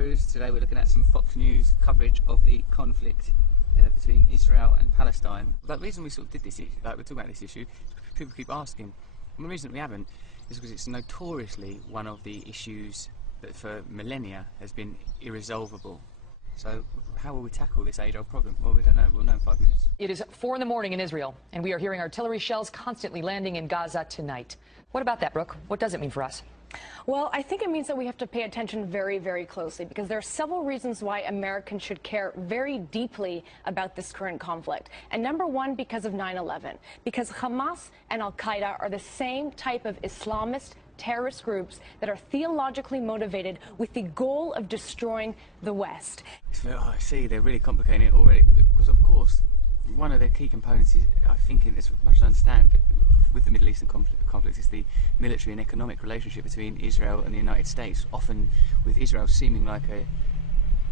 Truths. Today we're looking at some Fox News coverage of the conflict between Israel and Palestine. The reason we sort of did this, we're talking about this issue, people keep asking, and the reason we haven't is because it's notoriously one of the issues that for millennia has been irresolvable. So how will we tackle this age-old problem? Well, we don't know. We'll know in 5 minutes. It is 4 in the morning in Israel, and we are hearing artillery shells constantly landing in Gaza tonight. What about that, Brooke? What does it mean for us? Well, I think it means that we have to pay attention very, very closely, because there are several reasons why Americans should care very deeply about this current conflict. And number one, because of 9/11, because Hamas and Al-Qaeda are the same type of Islamist terrorist groups that are theologically motivated with the goal of destroying the West. I see, they're really complicating it already, because of course one of the key components is, I think, in this, much as I understand, with the Middle Eastern conflict is the military and economic relationship between Israel and the United States, often with Israel seeming like a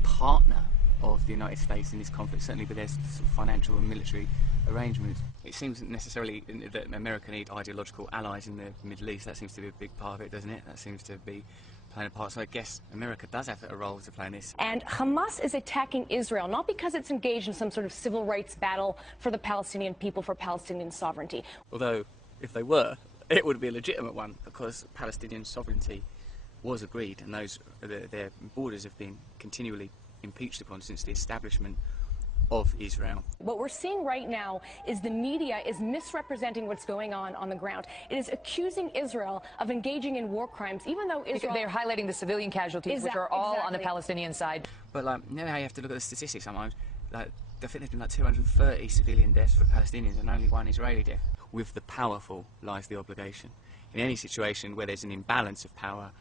partner of the United States in this conflict, certainly with their sort of financial and military arrangements. It seems necessarily that America need ideological allies in the Middle East. That seems to be a big part of it, doesn't it? That seems to be playing a part. So I guess America does have a role to play in this. And Hamas is attacking Israel, not because it's engaged in some sort of civil rights battle for the Palestinian people, for Palestinian sovereignty. Although, if they were, it would be a legitimate one, because Palestinian sovereignty was agreed, and their borders have been continually impeached upon since the establishment of Israel. What we're seeing right now is the media is misrepresenting what's going on the ground. It is accusing Israel of engaging in war crimes, even though Israel... They're highlighting the civilian casualties, which are all on the Palestinian side. But you know how you have to look at the statistics sometimes? I think there's been 230 civilian deaths for Palestinians and only 1 Israeli death. With the powerful lies the obligation. In any situation where there's an imbalance of power,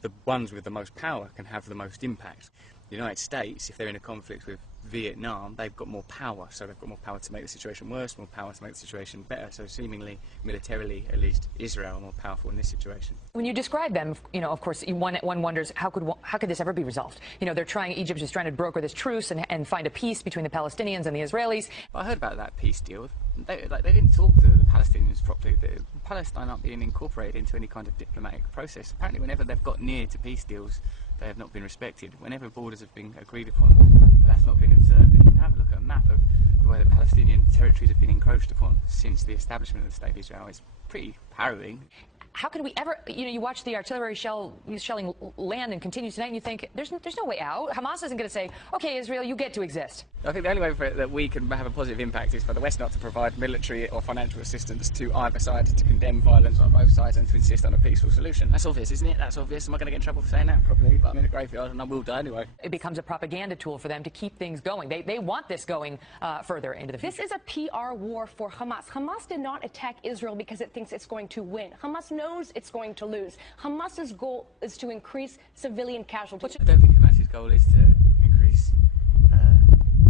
the ones with the most power can have the most impact. The United States, if they're in a conflict with Vietnam, they've got more power, so they've got more power to make the situation worse, more power to make the situation better. So seemingly, militarily, at least, Israel are more powerful in this situation. When you describe them, of course, one wonders how could this ever be resolved? Egypt is trying to broker this truce and find a peace between the Palestinians and the Israelis. I heard about that peace deal. They didn't talk to the Palestinians properly. Palestine aren't being incorporated into any kind of diplomatic process. Apparently, whenever they've got near to peace deals, they have not been respected. Whenever borders have been agreed upon, that's not been observed. And you can have a look at a map of the way that Palestinian territories have been encroached upon since the establishment of the State of Israel. It's pretty harrowing. How can we ever, you watch the artillery shelling land and continue tonight, and you think, there's no way out. Hamas isn't going to say, okay, Israel, you get to exist. I think the only way that we can have a positive impact is for the West not to provide military or financial assistance to either side, to condemn violence on both sides and to insist on a peaceful solution. That's obvious, isn't it? That's obvious. Am I going to get in trouble for saying that? Probably, but I'm in a graveyard and I will die anyway. It becomes a propaganda tool for them to keep things going. They want this going further into the future. This is a PR war for Hamas. Hamas did not attack Israel because it thinks it's going to win. Hamas knows it's going to lose. Hamas's goal is to increase civilian casualties. I don't think Hamas's goal is to increase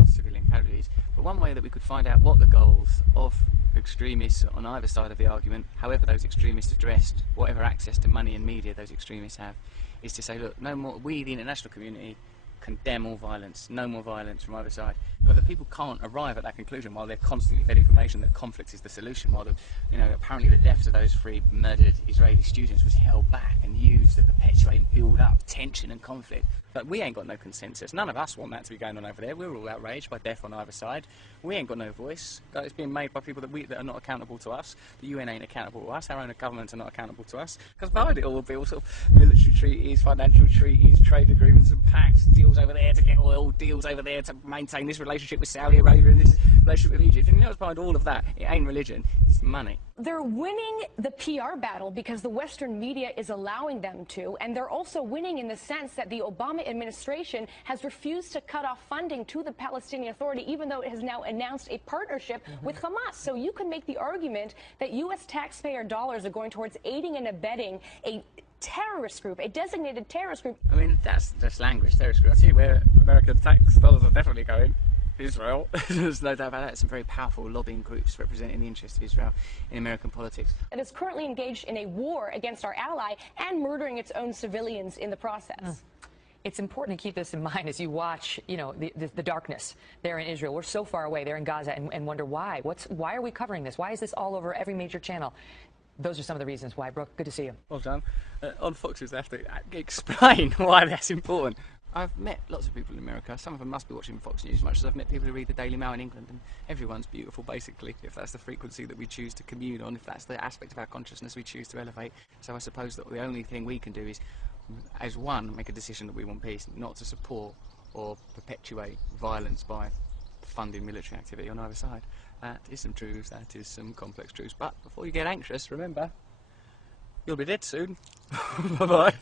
civilian casualties, but one way that we could find out what the goals of extremists on either side of the argument, however those extremists are dressed, whatever access to money and media those extremists have, is to say, look, no more, we, the international community, condemn all violence, no more violence from either side. But the people can't arrive at that conclusion while they're constantly fed information that conflict is the solution, while apparently the deaths of those 3 murdered Israeli students was held back and used to perpetuate and build up tension and conflict. But we ain't got no consensus. None of us want that to be going on over there. We're all outraged by death on either side. We ain't got no voice. It's being made by people that are not accountable to us. The UN ain't accountable to us. Our own governments are not accountable to us. Because behind it all will be all sort of military treaties, financial treaties, trade agreements and pacts, deals over there to get oil, deals over there to maintain this relationship with Saudi Arabia and this relationship with Egypt. And what's behind all of that? It ain't religion. It's money. They're winning the PR battle because the Western media is allowing them to, and they're also winning in the sense that the Obama administration has refused to cut off funding to the Palestinian Authority, even though it has now announced a partnership with Hamas. So you can make the argument that U.S. taxpayer dollars are going towards aiding and abetting a terrorist group, a designated terrorist group. I mean, that's language, terrorist group. I see where American tax dollars are definitely going. Israel. There's no doubt about that. Some very powerful lobbying groups representing the interests of Israel in American politics. It is currently engaged in a war against our ally and murdering its own civilians in the process. It's important to keep this in mind as you watch, the darkness there in Israel. We're so far away there in Gaza and wonder why. Why are we covering this? Why is this all over every major channel? Those are some of the reasons why. Brooke, good to see you. Well done. On Fox News, they have to explain why that's important. I've met lots of people in America. Some of them must be watching Fox News, much as I've met people who read the Daily Mail in England, and everyone's beautiful, basically, if that's the frequency that we choose to commune on, if that's the aspect of our consciousness we choose to elevate. So I suppose that the only thing we can do is, as one, make a decision that we want peace, not to support or perpetuate violence by funding military activity on either side. That is some truths, that is some complex truths. But before you get anxious, remember, you'll be dead soon. Bye-bye.